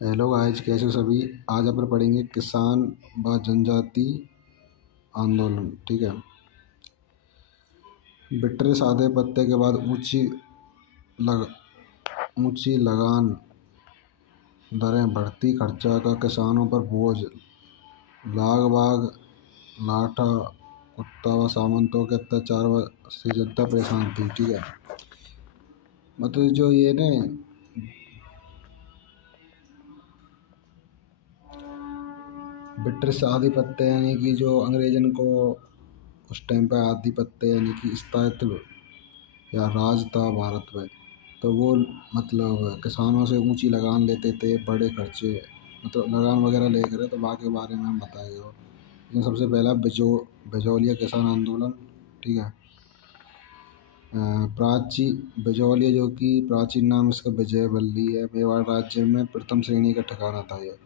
Hello guys, कैसे हो सभी। आज अपन पढ़ेंगे किसान व जनजाति आंदोलन। ठीक है। बिटरे सादे पत्ते के बाद लग ऊंची लगान दरें, बढ़ती खर्चा का किसानों पर बोझ, लाग बाग लाठा कुत्ता व सामंतों के अत्याचार से जनता परेशान थी। ठीक है। मतलब जो ये ने ब्रिटिश आधिपत्य यानी कि जो अंग्रेजन को उस टाइम पे आधिपत्य यानी कि स्थायित्व या राज था भारत में, तो वो मतलब किसानों से ऊंची लगान लेते थे, बड़े खर्चे, मतलब लगान वगैरह ले करे। तो वहाँ के बारे में हम बताएंगे। लेकिन सबसे पहला बिजौलिया किसान आंदोलन। ठीक है। प्राची बिजौलिया, जो कि प्राचीन नाम इसका विजय वल्ली है, मेवाड़ राज्य में प्रथम श्रेणी का ठिकाना था ये।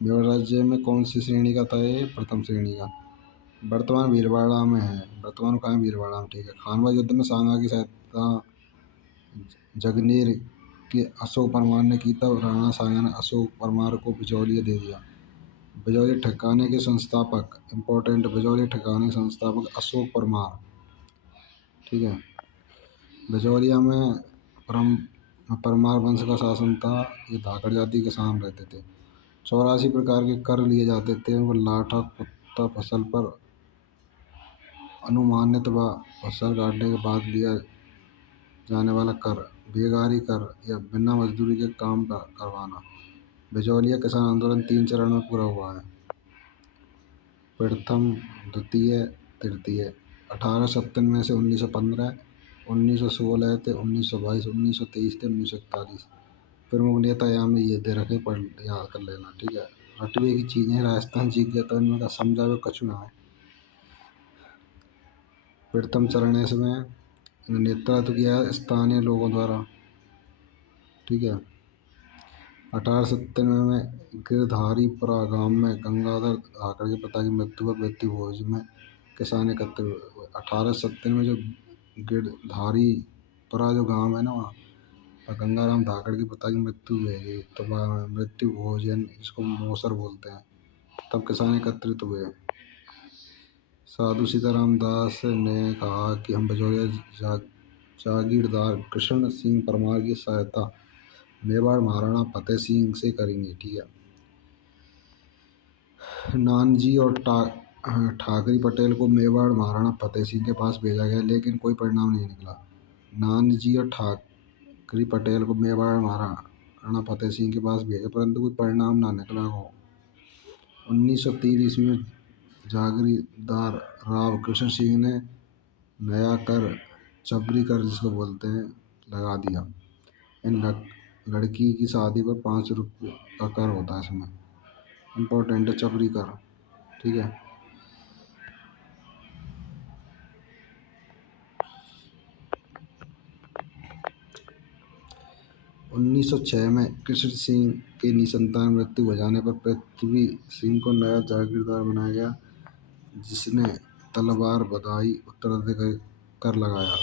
मेवाड़ राज्य में कौन सी श्रेणी का था ये? प्रथम श्रेणी का। वर्तमान भीलवाड़ा में है। वर्तमान कहाँ है? भीलवाड़ा में। ठीक है। खानवा युद्ध में सांगा की सहायता जगनेर के अशोक परमार ने की, तब राणा सांगा ने अशोक परमार को बिजौलिया दे दिया। बिजौलिया ठिकाने के संस्थापक, इम्पोर्टेंट, बिजौलिया ठिकाने के संस्थापक अशोक परमार। ठीक है। बिजौलिया में परम परमार वंश का शासन था। ये धाकड़ जाति के किसान रहते थे। 84 प्रकार के कर लिए जाते थे। वो लाठा कुत्ता फसल पर अनुमानित व फसल काटने के बाद लिया जाने वाला कर, बेगारी कर या बिना मजदूरी के काम करवाना। बिजौलिया किसान आंदोलन 3 चरण में पूरा हुआ है। प्रथम, द्वितीय, तृतीय। 1897 से 1915, 1916 से 1922, 1923 से 1941। प्रमुख नेता यहाँ में ये दे रखे, पढ़ याद कर लेना। ठीक है। रटवे की चीज़ें राजस्थान जीत गया, तो इनमें का समझा हुआ कछु ना है। प्रथम चरण है इसमें नेतृत्व किया है स्थानीय लोगों द्वारा। ठीक है। 1897 में गिरधारीपुरा गांव में गंगाधर धाकड़ के पिता की मृत्यु पर मृत्यु भोज में किसान एकत्र हुए। 1897 में जो गिरधारीपुरा जो गांव है ना, वहाँ पर गंगाराम धाकड़ के पिता की मृत्यु हुई, तो मृत्यु भोजन, इसको मौसर बोलते हैं। तब किसान एकत्रित हुए। साधु सीताराम दास ने कहा कि हम बिजौलिया जागीरदार कृष्ण सिंह परमार की सहायता मेवाड़ महाराणा फतेह सिंह से करेंगे। ठीक है। नानजी और ठाकरी पटेल को मेवाड़ महाराणा फतेह सिंह के पास भेजा गया, लेकिन कोई परिणाम नहीं निकला। नानजी और ठाकरी पटेल को मेवाड़ महाराणा फतेह सिंह के पास भेजा, परंतु कोई परिणाम ना निकला हो। 1903 ईस्वी में जागीरदार राव कृष्ण सिंह ने नया कर, चबरी कर जिसको बोलते हैं, लगा दिया। इन लड़की की शादी पर 5 रुपये का कर होता है इसमें। इम्पोर्टेंट है चबरी कर। ठीक है। 1906 में कृष्ण सिंह की निसंतान मृत्यु हो जाने पर पृथ्वी सिंह को नया जागीरदार बनाया गया, जिसने तलवार बधाई उत्तराधिकारी कर लगाया।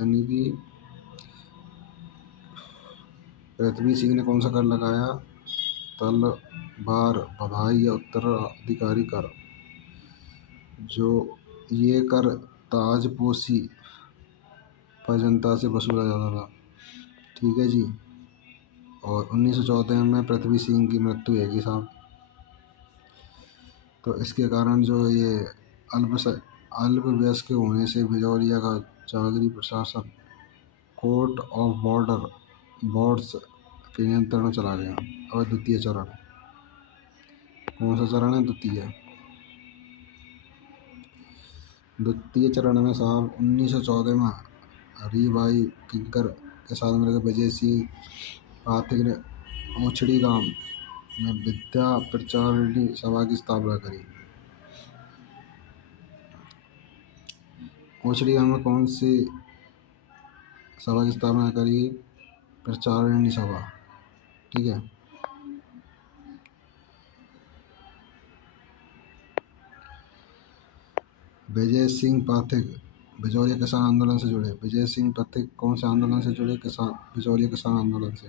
यानी कि पृथ्वी सिंह ने कौन सा कर लगाया? तलवार बधाई या उत्तराधिकारी कर। जो ये कर ताजपोशी पर जनता से वसूला जाता था। ठीक है जी। और 1914 में पृथ्वी सिंह की मृत्यु हैगी साहब। तो इसके कारण जो ये अल्पवयस्क होने से बिजौलिया का जागीरी प्रशासन कोर्ट ऑफ बोर्ड्स के नियंत्रण में चला गया। और द्वितीय चरण, कौन सा चरण है? द्वितीय। द्वितीय चरण में साहब 1914 में हरिभाई किंकर के साथ मिलकर विजय सिंह पाठक ने ओछड़ी गांव में विद्या प्रचारिणी सभा की स्थापना करी। ओछड़ी गांव में कौन सी सभा की स्थापना करी? प्रचारिणी सभा। ठीक है। विजय सिंह पाठक बिजौलिया किसान आंदोलन से जुड़े। विजय सिंह पाठक कौन से आंदोलन से जुड़े? किसान बिजौलिया किसान आंदोलन से।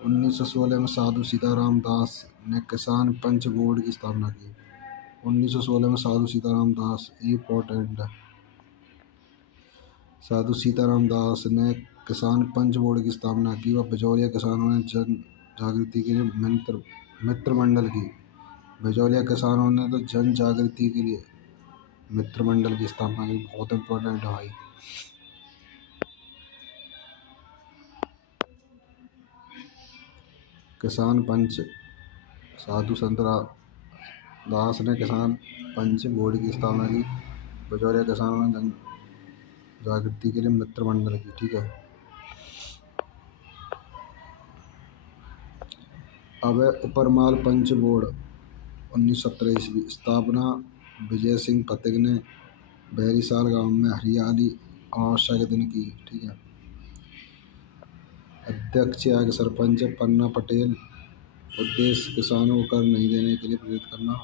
1916 में साधु सीताराम दास ने किसान पंच बोर्ड की स्थापना की। 1916 में साधु सीताराम दास, इम्पोर्टेंट है। साधु सीताराम दास ने किसान पंच बोर्ड की स्थापना की व बिचौलिया किसानों ने जन जागृति के लिए मित्र मंडल की। बिचौलिया किसानों ने तो जन जागृति के लिए मित्र मंडल की स्थापना की। बहुत इम्पोर्टेंट है भाई। किसान पंच, साधु संत दास ने किसान पंच बोर्ड की स्थापना की। बिचौलिया किसानों ने जन जागृति के लिए मित्र मंडल की। ठीक है। अब उपरमाल पंच बोर्ड 1917 ईस्वी, स्थापना विजय सिंह पथिक ने बहरीसाल गांव में हरियाली अमावस्या के दिन की। ठीक है। अध्यक्ष या सरपंच पन्ना पटेल, उद्देश्य किसानों को कर नहीं देने के लिए प्रेरित करना।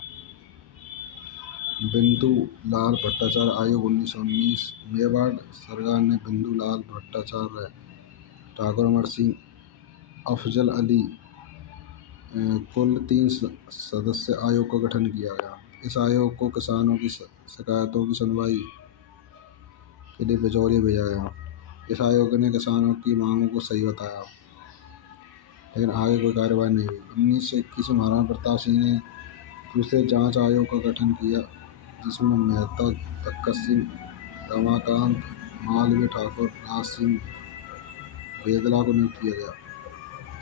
बिंदु लाल भट्टाचार्य आयोग 1919, मेवाड़ सरकार ने बिंदु लाल भट्टाचार्य, ठाकुर अमर सिंह, अफजल अली कुल 3 सदस्य आयोग का गठन किया गया। इस आयोग को किसानों की शिकायतों की सुनवाई के लिए बिचौलिया भेजा गया। इस आयोग ने किसानों की मांगों को सही बताया, लेकिन आगे कोई कार्रवाई नहीं हुई। 1921 में महाराणा प्रताप सिंह ने दूसरे जांच आयोग का गठन किया, जिसमें मेहता, तक्का सिंह, रमाकांत, मालवीय ठाकुर, राज सिंह बेदला को नियुक्त किया गया।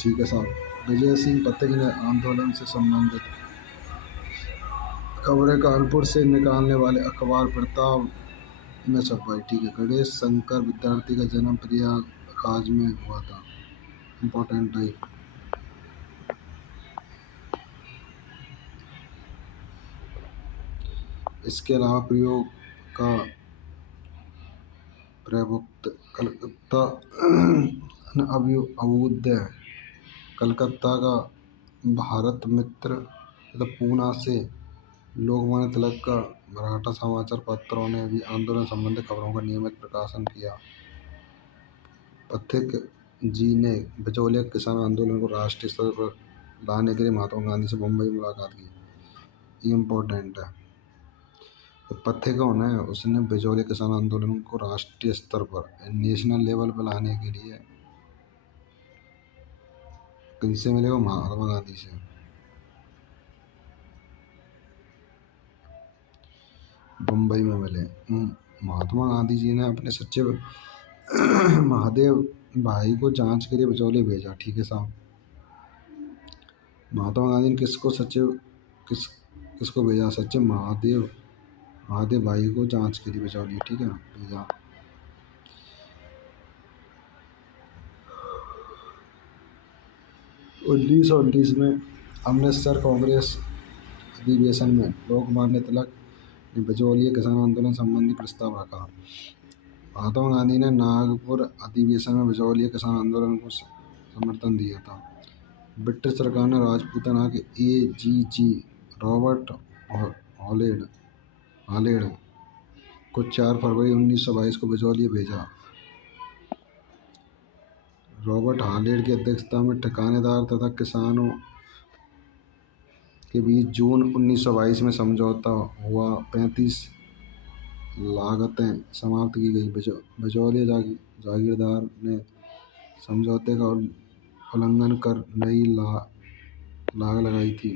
ठीक है साहब। विजय सिंह पथिक ने आंदोलन से संबंधित खबरें कानपुर से निकालने वाले अखबार प्रताप में छपवाई। ठीक है। गणेश शंकर विद्यार्थी का जन्म प्रयागराज में हुआ था। इम्पोर्टेंट है। इसके अलावा प्रयोग का प्रवक्त कलकत्ता अभ्युदय, कलकत्ता का भारत मित्र तथा पूना से लोकमान्य तिलक का मराठा समाचार पत्रों ने भी आंदोलन संबंधी खबरों का नियमित प्रकाशन किया। पथिक जी ने बिचौलिया किसान आंदोलन को राष्ट्रीय स्तर पर लाने के लिए महात्मा गांधी से मुंबई में मुलाकात की। ये इम्पोर्टेंट है। तो पथिक कौन है? उसने बिचौलिया किसान आंदोलन को राष्ट्रीय स्तर पर, नेशनल लेवल पर लाने के लिए किनसे मिले? वो महात्मा गांधी से। मुंबई में मिले। महात्मा गांधी जी ने अपने सचिव महादेव भाई को जांच के लिए बिचौलिया भेजा। ठीक है साहब। महात्मा गांधी ने किसको भेजा? सचिव महादेव भाई को जांच के लिए बिचौलिया। ठीक है, भेजा। उन्नीस में अमृतसर कांग्रेस अधिवेशन में लोकमान्य तिलक ने बिचौलिया किसान आंदोलन संबंधी प्रस्ताव रखा। महात्मा गांधी ने नागपुर अधिवेशन में बिचौलिया किसान आंदोलन को समर्थन दिया था। ब्रिटिश सरकार ने राजपूताना के AGG रॉबर्ट हॉलेड को 4 फरवरी 1922 को बिचौलिया भेजा। रॉबर्ट हॉलेड की अध्यक्षता में ठिकानेदार तथा किसानों के बीच जून 1922 में समझौता हुआ। 35 लागतें समाप्त की गई। बिचौलिया जागीरदार ने समझौते का उल्लंघन कर नई लाग लगाई थी।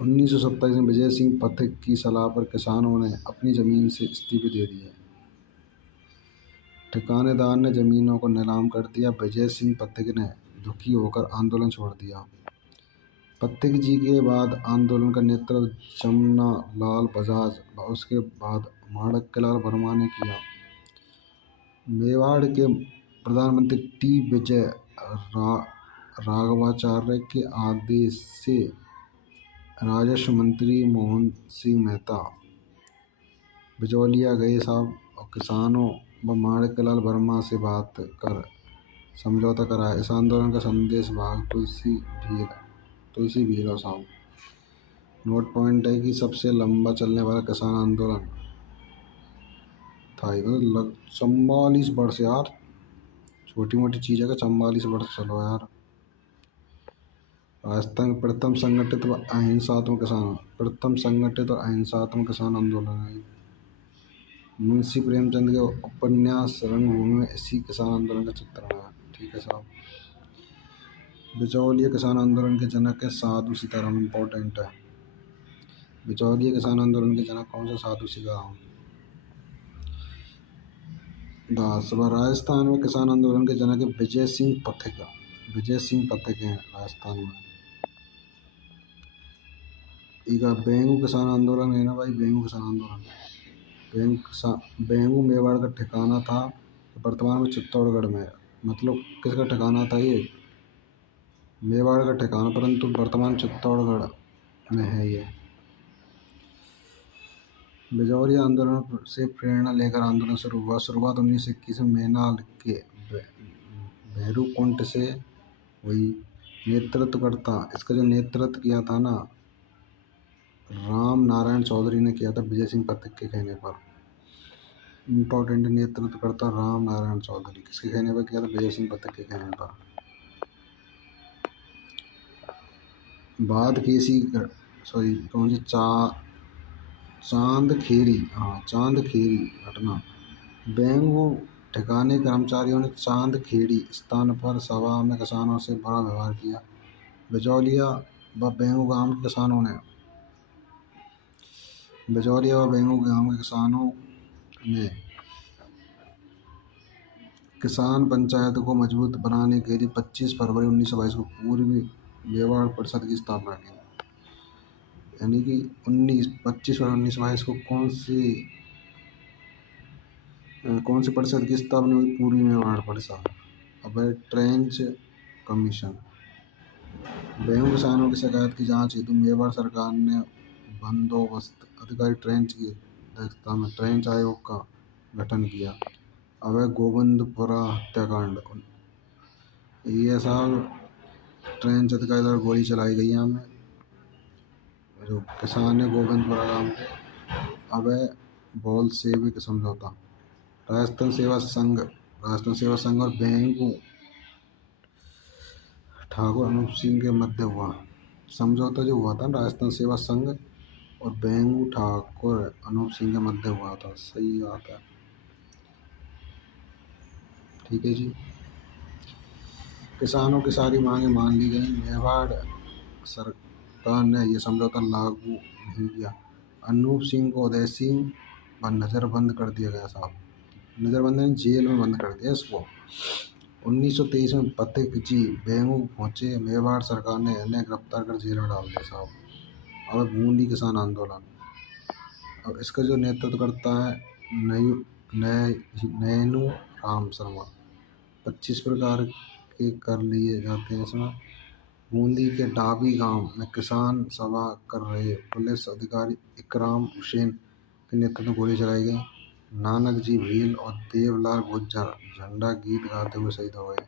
1927 में विजय सिंह पथिक की सलाह पर किसानों ने अपनी जमीन से इस्तीफे दे दिए। ठिकानेदार ने जमीनों को नीलाम कर दिया। विजय सिंह पथिक ने दुखी होकर आंदोलन छोड़ दिया। पथिक जी के बाद आंदोलन का नेतृत्व जमना लाल बजाज व उसके बाद माणक्यलाल वर्मा ने किया। मेवाड़ के प्रधानमंत्री T. विजय राघवाचार्य के आदेश से राजस्व मंत्री मोहन सिंह मेहता बिचौलिया गए साहब, और किसानों व माणक्यलाल वर्मा से बात कर समझौता कराया। इस आंदोलन का संदेश भाग तुलसी भील साहब। नोट पॉइंट है कि सबसे लंबा चलने वाला किसान आंदोलन था 44 वर्ष यार, छोटी मोटी चीज़ है, 44 वर्ष चलो यार। राजस्थान में प्रथम संगठित व अहिंसात्मक किसान, प्रथम संगठित और अहिंसात्मक किसान आंदोलन है। मुंशी प्रेमचंद के उपन्यास रंगभूमि में इसी किसान आंदोलन का चित्रण है। ठीक है साहब। बिचौलिया किसान आंदोलन के जनक है साधु सीताराम, इम्पोर्टेंट है। बिचौलिया किसान आंदोलन के जनक कौन सा? साधु सीताराम दास। वह राजस्थान में किसान आंदोलन के जनक है विजय सिंह पथिक। विजय सिंह पथिक हैं राजस्थान में। एक बेंगू किसान आंदोलन है ना भाई, बेंगू किसान आंदोलन। बेंगू मेवाड़ का ठिकाना था, वर्तमान में चित्तौड़गढ़ में। मतलब किसका ठिकाना था ये? मेवाड़ का ठिकाना, परंतु वर्तमान चित्तौड़गढ़ में है ये। बिजौलिया आंदोलन से प्रेरणा लेकर आंदोलन शुरू हुआ। शुरुआत 1921 में मैनाल के भैरूकुंड से हुई। नेतृत्वकर्ता, इसका जो नेतृत्व किया था ना, राम नारायण चौधरी ने किया था, विजय सिंह पथिक के कहने पर। इम्पोर्टेंट, नेतृत्वकर्ता राम नारायण चौधरी, किसके कहने पर किया था? विजय सिंह पथिक के कहने पर। बाद केसी, सॉरी कौन सी, चांद खेरी, हाँ चांद खेरी घटना। बेंगू ठिकाने कर्मचारियों ने चांद खेड़ी स्थान पर सभा में किसानों से बुरा व्यवहार किया। बिचौलिया व बेंगू गांव के किसानों ने बिचौलिया व बेंगू गांव के किसानों ने किसान पंचायत को मजबूत बनाने के लिए 25 फरवरी 1922 को पूर्वी मेवाड़ परिषद की स्थापना की। यानी कि 25 फरवरी 1922 को कौन सी परिषद की स्थापना हुई? पूर्वी मेवाड़ परिषद। अब है ट्रेंच कमीशन। बेंगू किसानों की शिकायत की जांच हेतु मेवाड़ सरकार ने बंदोबस्त अधिकारी ट्रेंच की अध्यक्षता में ट्रेंच आयोग का गठन किया। अब है गोविंदपुरा हत्याकांड। ये साहब ट्रेंच अधिकारी द्वारा गोली चलाई गई है हमें, जो किसान है गोविंदपुरा गांव के। अब है बोलशेविक समझौता। राजस्थान सेवा संघ और बेंगू ठाकुर अनूप सिंह के मध्य हुआ समझौता। जो हुआ था राजस्थान सेवा संघ और बेंगू ठाकुर अनूप सिंह के मध्य हुआ था। सही बात है। ठीक है जी। किसानों की सारी मांगें मान ली गई। मेवाड़ सरकार ने यह समझौता लागू नहीं किया। अनूप सिंह को उदय सिंह पर नज़रबंद कर दिया गया साहब। नज़रबंद ने जेल में बंद कर दिया इसको। 1923 में पथिक जी बेंगू पहुंचे। मेवाड़ सरकार ने इन्हें गिरफ्तार कर जेल में डाल दिया साहब। अब बूंदी किसान आंदोलन। अब इसका जो नेतृत्व करता है नैनू राम शर्मा। 25 प्रकार के कर लिए जाते हैं इसमें। बूंदी के डाबी गांव में किसान सभा कर रहे पुलिस अधिकारी इकराम हुसैन के नेतृत्व में गोली चलाई गई। नानक जी भील और देवलाल गुज्जर झंडा गीत गाते हुए शहीद हो गए।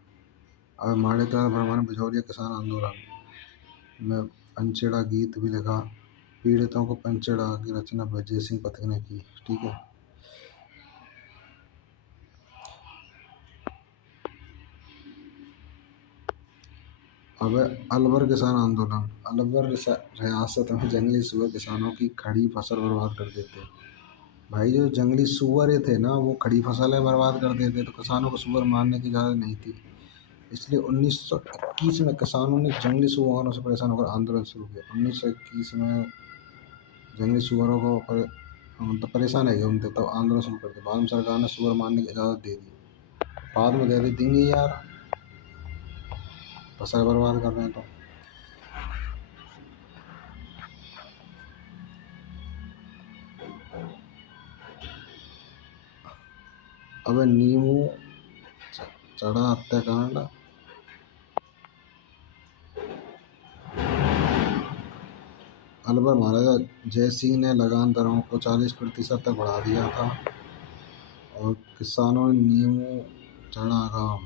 अब माणिकलाल वर्मा ने बिचौलिया किसान आंदोलन में पंचेड़ा गीत भी लिखा। पीड़ितों को पंचेड़ा की रचना विजय सिंह पथिक ने की। ठीक है। अब अलवर किसान आंदोलन। अलवर रियासत में जंगली सुअर किसानों की खड़ी फसल बर्बाद कर देते। भाई जो जंगली सुअर थे ना, वो खड़ी फसलें बर्बाद कर देते, तो किसानों को सुअर मारने की इजाज़त नहीं थी। इसलिए 1921 में किसानों ने जंगली सुअरों से परेशान होकर आंदोलन शुरू किया। 1921 में जंगली सुअरों को मतलब परेशान है उनसे, तब आंदोलन शुरू कर दिया। बाद में सरकार ने सुअर मारने की इजाज़त दे दी। बाद में दे देंगे यार, फसल बर्बाद कर रहे हैं तो। अब नीमू चढ़ा हत्याकांड। अलवर महाराजा जयसिंह ने लगान दरों को 40% तक बढ़ा दिया था। और किसानों ने नीमू चढ़ा गांव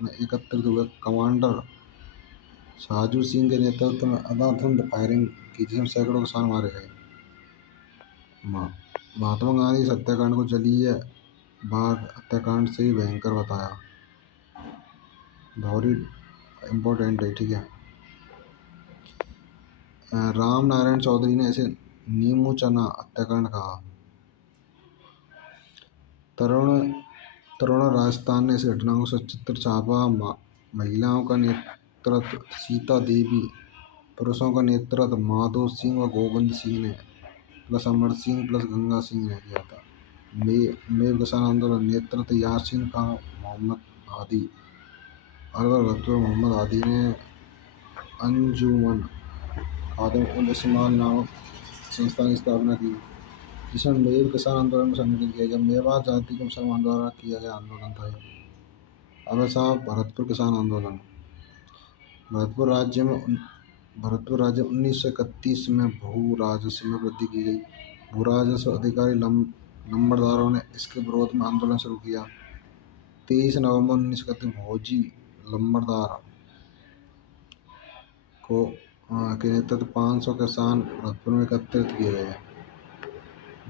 में एकत्रित हुए। कमांडर साजू सिंह के नेतृत्व में अंधाधुंध फायरिंग की, जिसमें सैकड़ों किसान मारे गए। महात्मा गांधी इस हत्याकांड को जलिया बाग हत्याकांड से भी भयंकर बताया। बहुत ही इम्पोर्टेंट है, ठीक है। राम नारायण चौधरी ने ऐसे नीमू चना हत्याकांड कहा। तरुण तरुण राजस्थान ने इस घटना को सचित्र छापा। महिलाओं का नेतृत्व सीता देवी, पुरुषों का नेतृत्व माधो सिंह व गोविंद सिंह ने प्लस अमर सिंह प्लस गंगा सिंह ने किया था। मेव किसान आंदोलन नेतृत्व यासीन खां, मोहम्मद हादी, अरवर भरतपुर मोहम्मद हादी ने अंजुमन खादिम उल इस्माल नामक संस्था की स्थापना की, जिसमें मेव किसान आंदोलन को संगठित किया गया। मेवात जाति के मुसलमान द्वारा किया गया आंदोलन था यह। अब साहब भरतपुर किसान आंदोलन। भरतपुर राज्य में भरतपुर राज्य 1931 में भू राजस्व में वृद्धि की गई। भू राजस्व अधिकारी लंबरदारों ने इसके विरोध में आंदोलन शुरू किया। 23 नवंबर 1931 भोजी लंबरदार को के नेतृत्व 500 किसान भरतपुर में एकत्रित किए गए।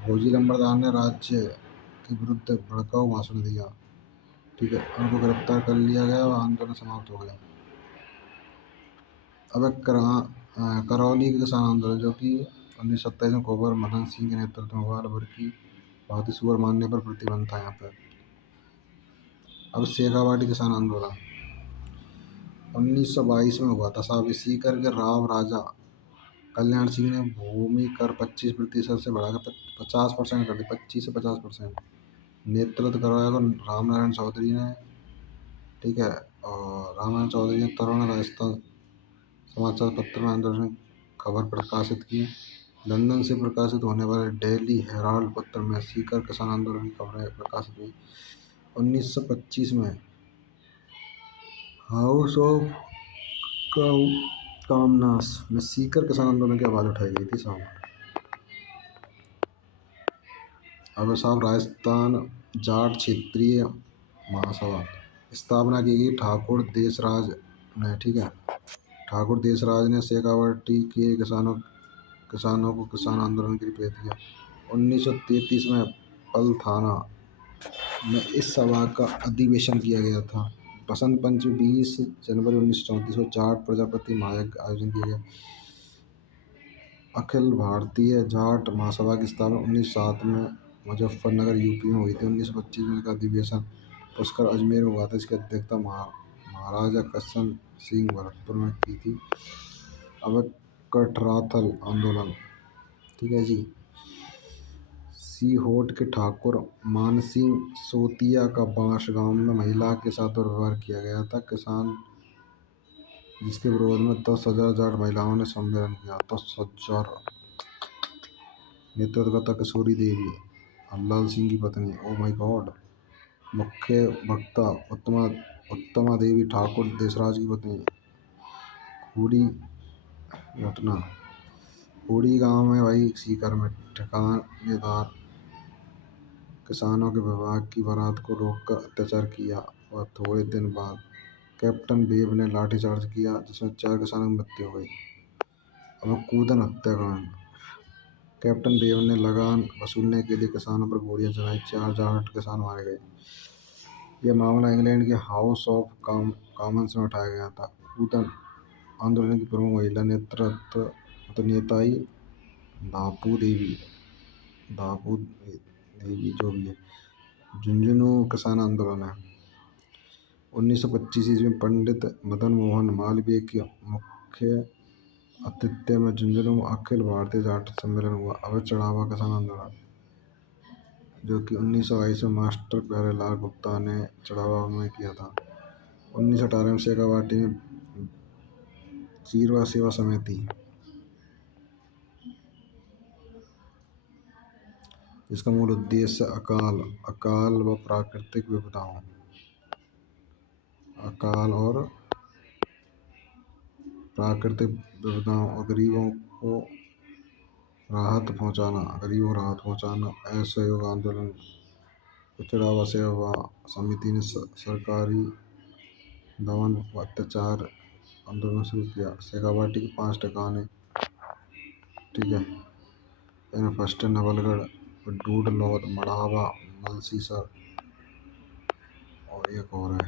भोजी लंबरदार ने राज्य के विरुद्ध भड़काऊ भाषण दिया, ठीक है। उनको गिरफ्तार कर लिया गया और आंदोलन समाप्त हो गया। अब करौली के किसान आंदोलन, जो कि 1927 में कुंवर मदन सिंह के नेतृत्व में हुआ। रबर की भांति सुअर मारने पर प्रतिबंध था यहाँ पर। अब शेखावाटी किसान आंदोलन 1922 में हुआ था साहब। सीकर के राव राजा कल्याण सिंह ने भूमि कर 25% से बढ़ाकर 50% कर दिया, 25 से 50%। नेतृत्व करवाया तो रामनारायण चौधरी ने, ठीक है। और रामनारायण चौधरी ने तरुण राजस्थान समाचार पत्र में आंदोलन की खबर प्रकाशित की। लंदन से प्रकाशित होने वाले डेली हेराल्ड पत्र में सीकर किसान आंदोलन की खबरें प्रकाशित हुई। 1925 में हाउस ऑफ कॉमन्स में सीकर किसान आंदोलन की आवाज उठाई गई थी साहब। अब साहब राजस्थान जाट क्षेत्रीय महासभा स्थापना की गई ठाकुर देसराज ने, ठीक है। ठाकुर देसराज ने शेखावाटी के किसानों को किसान आंदोलन के लिए प्रेरित किया। 1933 में पलथाना में इस सभा का अधिवेशन किया गया था। बसंत पंचमी 20 जनवरी 1934 को जाट प्रजापति महायज्ञ का आयोजन किया गया। अखिल भारतीय जाट महासभा की स्थापना 1907 में मुजफ्फरनगर यूपी में हुई थी। 1925 में इसका अधिवेशन पुष्कर अजमेर में हुआ था। इसकी अध्यक्षता महाराजा कसन सिंह भरतपुर में की थी। अब कठराथल आंदोलन, ठीक है जी। सीहोट के ठाकुर मानसिंह सोतिया का बांस गांव में महिला के साथ दुर्व्यवहार किया गया था किसान, जिसके विरोध में 10,000 जाट महिलाओं ने सम्मेलन किया। 10,000। नेतृत्व करता किशोरी देवी, हरलाल सिंह की पत्नी। Oh my God. मुख्य वक्ता उत्तमा देवी ठाकुर देसराज की पत्नी। खूड़ी घटना खूड़ी गांव में भाई सीकर में ठिकानेदार किसानों के विभाग की बारात को रोककर अत्याचार किया और थोड़े दिन बाद कैप्टन बेब ने लाठीचार्ज किया, जिसमें 4 किसानों की मृत्यु हो गई। अब कूदन हत्याकांड। कैप्टन बेब ने लगान वसूलने के लिए किसानों पर गोलियां चलाई, 4 जाट किसान मारे गए। यह मामला इंग्लैंड के हाउस ऑफ कॉमन्स में उठाया गया था। कूदन आंदोलन की प्रमुख महिला नेताई धापू देवी जो भी है। झुंझुनू किसान आंदोलन है 1925 ईस्वी में पंडित मदन मोहन मालवीय के मुख्य आतिथ्य में झुंझुनू अखिल भारतीय जाट सम्मेलन हुआ। अब चढ़ावा किसान आंदोलन, जो कि 1922 में मास्टर प्यारेलाल गुप्ता ने चढ़ावा में किया था। 1918 में शेखावाटी में चीरवा सेवा समिति, जिसका मूल उद्देश्य अकाल व प्राकृतिक विपदाओं और गरीबों को राहत पहुंचाना। असहयोग आंदोलन चढ़ावा सेवा समिति ने सरकारी दमन व अत्याचार आंदोलन शुरू किया। शेखावाटी के 5 ठिकाने, ठीक है। इनमें फर्स्ट है नवलगढ़, डूडलौद, मढ़ावा, मलसीसर और एक और है।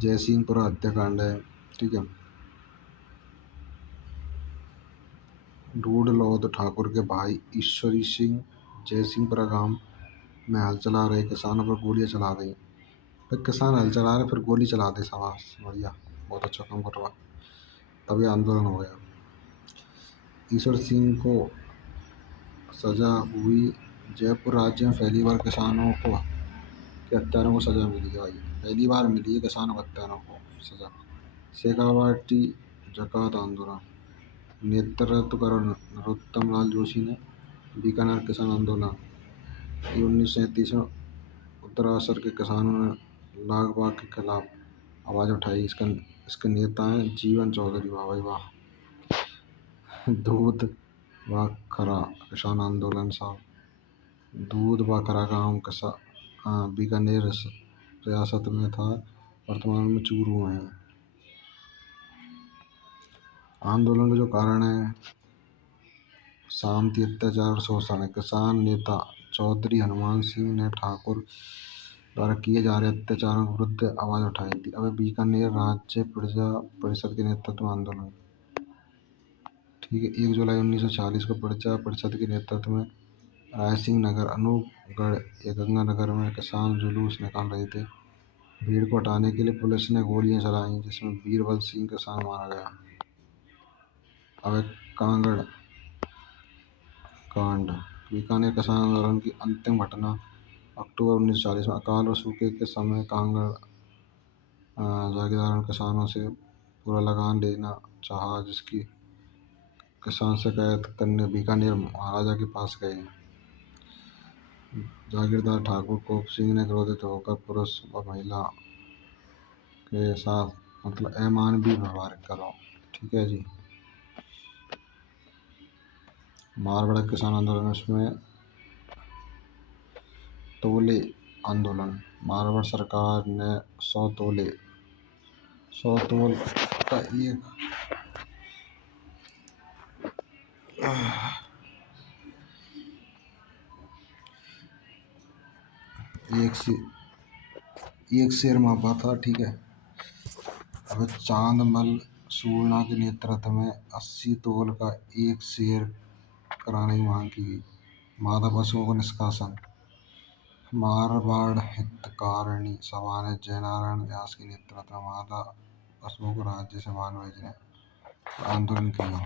जयसिंहपुरा हत्याकांड है। ठीक है। ढूढ़ ठाकुर के भाई ईश्वरी सिंह जयसिंहपुरा गांव में हल चला रहे किसानों पर गोलियां चला दी। फिर किसान हल चला रहे फिर गोली चला दी, शाबाश बढ़िया, बहुत अच्छा काम कर रहा। तभी आंदोलन हो गया। ईश्वर सिंह को सजा हुई। जयपुर राज्य में पहली बार किसानों को के हत्यारों को सजा मिली है भाई, पहली बार मिली है किसानों के हत्यारों को सजा। शेखावाटी जकात आंदोलन नेतृत्व करो नरोत्तम लाल जोशी ने। बीकानेर किसान आंदोलन ये 1937 में उत्तरासर के किसानों ने लाग बाग के खिलाफ आवाज उठाई। इसका इसके नेता हैं जीवन चौधरी, वाह भाई वाह। दूध व खरा किसान आंदोलन साहब, दूध व खरा गांव बीकानेर रियासत में था, वर्तमान में चूरू में है। आंदोलन के जो कारण है, शांति, अत्याचार और शोषण है। किसान नेता चौधरी हनुमान सिंह ने ठाकुर द्वारा किए जा रहे अत्याचारों के विरुद्ध आवाज उठाई थी। अब बीकानेर राज्य प्रजा परिषद के नेतृत्व में आंदोलन। ठीक है। 1 जुलाई 1946 को प्रजा परिषद के नेतृत्व में रायसिंह नगर, अनूपगढ़ या गंगानगर में किसान जुलूस निकाल रहे थे। भीड़ को हटाने के लिए पुलिस ने गोलियां चलाई, जिसमें बीरबल सिंह किसान मारा गया। अब कांगड़ कांड, बीकानेर किसान आंदोलन की अंतिम घटना। अक्टूबर 1940 में अकाल और सूखे के समय कांगड़ जागीरदारों ने किसानों से पूरा लगान लेना चाहा, जिसकी किसान शिकायत करने बीकानेर महाराजा के पास गए। जागीरदार ठाकुर कोप सिंह ने क्रोधित होकर पुरुष व महिला के साथ अमानवीय व्यवहार करो। ठीक है जी। मारवाड़ किसान आंदोलन, उसमें तोले आंदोलन। मारवाड़ सरकार ने 100 तोल का एक शेर मापा था। ठीक है। अब चांदमल सूर्णा के नेतृत्व में 80 तोल का एक शेर कराने की मांग की गई। मादा पशुओं को निष्कासन। मारवाड़ हितकारिणी सभा ने जयनारायण व्यास के नेतृत्व में मादा पशुओं को राज्य से बाहर भेजने आंदोलन किया।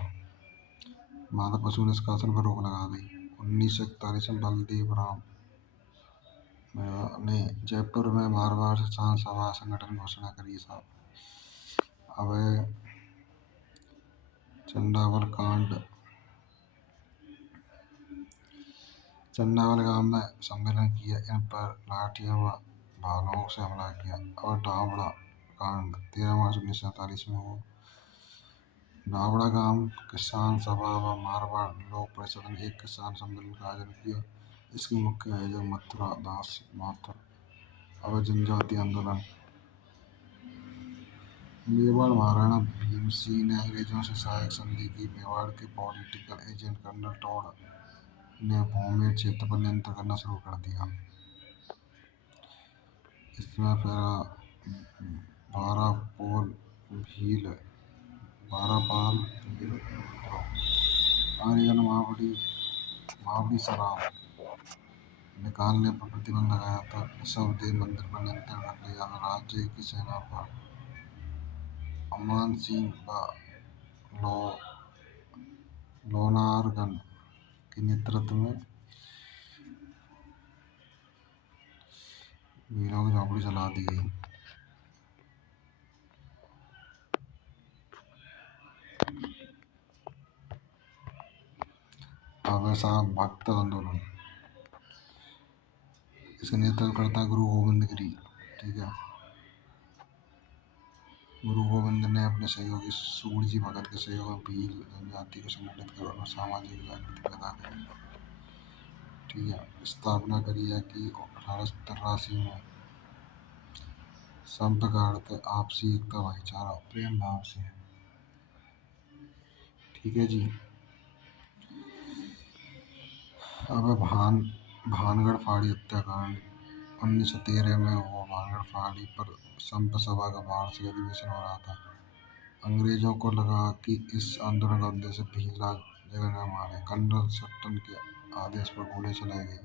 मादा पशु निष्कासन पर रोक लगा दी। 1941 में बलदेव राम ने जयपुर में मारवाड़ किसान सभा संगठन घोषणा करी साहब। अब चंडावल कांड, चंडावल गांव में सम्मेलन किया, इन पर लाठियों व भालों से हमला किया। और ढाबड़ा कांड 13 मार्च 1947 में हुआ। ढाबड़ा गांव किसान सभा व मारवाड़ लोक परिषद ने एक किसान सम्मेलन का आयोजन किया। इसके मुख्य आयोजक मथुरा दास माथुर। अब जनजाति आंदोलन, मेवाड़ महाराणा भीम सिंह ने अंग्रेजों से सहायक संधि की। मेवाड़ के पॉलिटिकल एजेंट कर्नल टॉड ने भूमि क्षेत्र पर नियंत्रण करना शुरू कर दिया। इसमें बारापाल भील अंग्रेजों ने महावड़ी शराब निकालने पर प्रतिबंध लगाया था। निसबदेव मंदिर पर नियंत्रण रख लिया था। राज्य की सेना पर अमान सिंह व लोनारगन के नेतृत्व में वीरों की झोंपड़ी जला दी गई। अब साहब भक्त आंदोलन, इसका नेतृत्व करता है गुरु गोविंद गिरी। ठीक है। गुरु गोविंद ने अपने सहयोगी सूरजी भगत के सहयोग में भील जनजाति को संगठित कर और सामाजिक जागृति पैदा करी। ठीक है। स्थापना करी है कि 1883 में संत का अर्थ है आपसी एकता, भाईचारा, प्रेम भाव से। ठीक है जी। अब भानगढ़ फाड़ी हत्याकांड 1913 में वो भागड़ पहाड़ी पर संप सभा का वार्षिक अधिवेशन हो रहा था। अंग्रेजों को लगा कि इस आंदोलन का उद्देश्य भीलराव जगन्नाथ मारे। कर्नल सट्टन के आदेश पर गोली चलाई गई।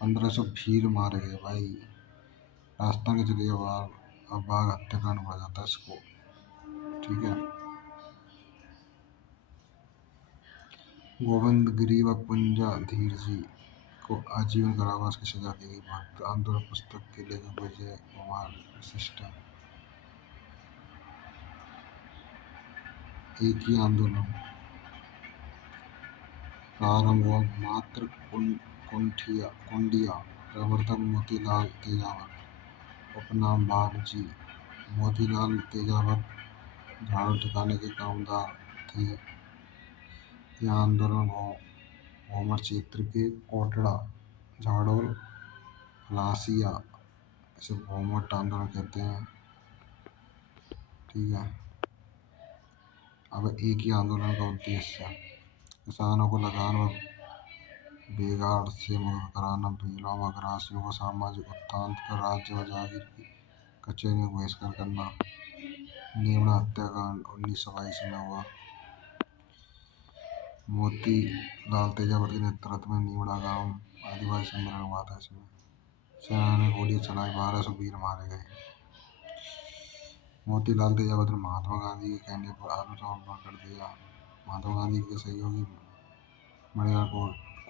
1500 भील मारे गए भाई। राजस्थान के जरिए अब बाघ हत्याकांड बढ़ जाता है इसको। ठीक है। गोविंद गिरी व पुंजा धीर जी को आजीवन कारावास की सजा दी गई। भक्त आंदोलन पुस्तक के लेखक विजय कुमार वशिष्ठ। एक ही आंदोलन प्रारंभ हुआ। मात्र कुंडिया प्रवर्तक मोतीलाल तेजावत उपनाम बाबूजी। मोतीलाल तेजावत झाड़ू ठिकाने के कामदार थे। यह आंदोलन भोमर क्षेत्र के कोटड़ा झाड़ोल लासिया इसे भोमट आंदोलन कहते हैं। ठीक है। अब एक ही आंदोलन का उद्देश्य किसानों को लगान व बेगार से मुक्त कराना, भीलों व ग्रासियों को सामाजिक उत्थान कर राज्य व जागीर की कचहरियों को बहिष्कार करना। निमड़ा हत्याकांड 1922 में हुआ। मोतीलाल तेजावत के नेतृत्व में निमड़ा गांव आदिवासी सम्मेलन हुआ था। इसमें सेना ने गोलियां चलाई, 1200 वीर मारे गए। मोतीलाल तेजावत ने महात्मा गांधी के कहने पर आत्मसमर्पण कर दिया। महात्मा गांधी के सहयोगी मणिलाल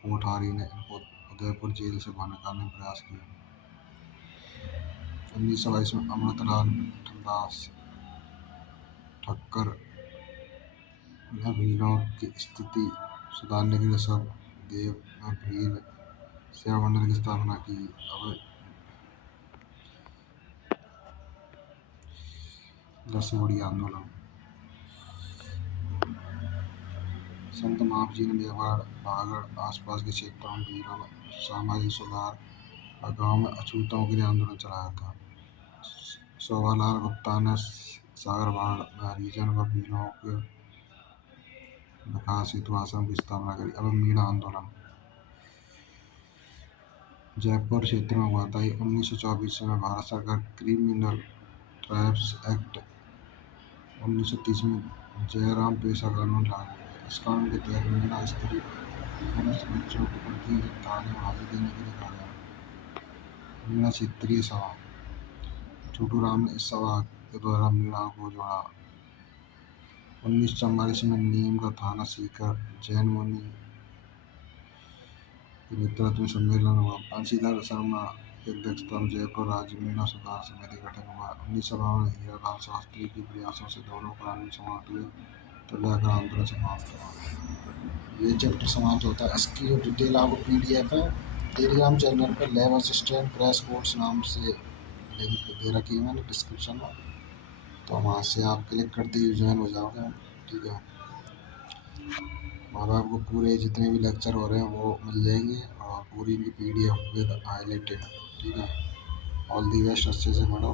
कोठारी ने इनको उदयपुर जेल से बाहर निकालने का प्रयास किया। 1922 में अमृतलाल विठलदास ठक्कर ने भीलों की स्थिति सुधारने के लिए सब देव में भील सेवा मंडल की स्थापना की। अब दसवड़ी आंदोलन संत महाजी ने मेवाड़ बागड़ आसपास के क्षेत्रों में भीलों में सामाजिक सुधार और गांव में अछूतों के लिए आंदोलन चलाया था। शोभालाल गुप्ता ने सागरबाड़ में हरिजन व भीलों के विकास हेतु आश्रम की स्थापना करी। अब मीणा आंदोलन जयपुर क्षेत्र में हुआ था। 1924 में भारत सरकार क्रिमिनल ट्राइब्स एक्ट 1930 में जयराम पेशा कानून लागू हुआ। इस कानून के तहत मीणा स्त्री पुरुष बच्चों को प्रति थाने में हाजिरी देने के लिए कहा गया। मीणा क्षेत्रीय सभा छोटू राम ने इस सभा के द्वारा मीणा को जोड़ा। 1944 में नीम का थाना सीकर जैन मुनि के नेतृत्व में सम्मेलन हुआ। बंशीधर शर्मा की अध्यक्षता में जयपुर राज्य मीणा सुधार समिति गठन हुआ। 1952 में हीरालाल शास्त्री के प्रयासों से दोनों कानून समाप्त हुए तो व्याकरण आंदोलन समाप्त हुआ। ये चैप्टर समाप्त होता है। इसकी जो डिटेल आपको PDF है टेलीग्राम चैनल पर लैब असिस्टेंट क्रैश कोर्स नाम से लिंक दे रखी है मैंने डिस्क्रिप्शन में, तो वहाँ से आप क्लिक करते ही ज्वाइन हो जाओगे। ठीक है। वहाँ पर आपको पूरे जितने भी लेक्चर हो रहे हैं वो मिल जाएंगे और पूरी इनकी PDF विद हाईलाइटेड। ठीक है। ऑल दी बेस्ट, अच्छे से पढ़ो।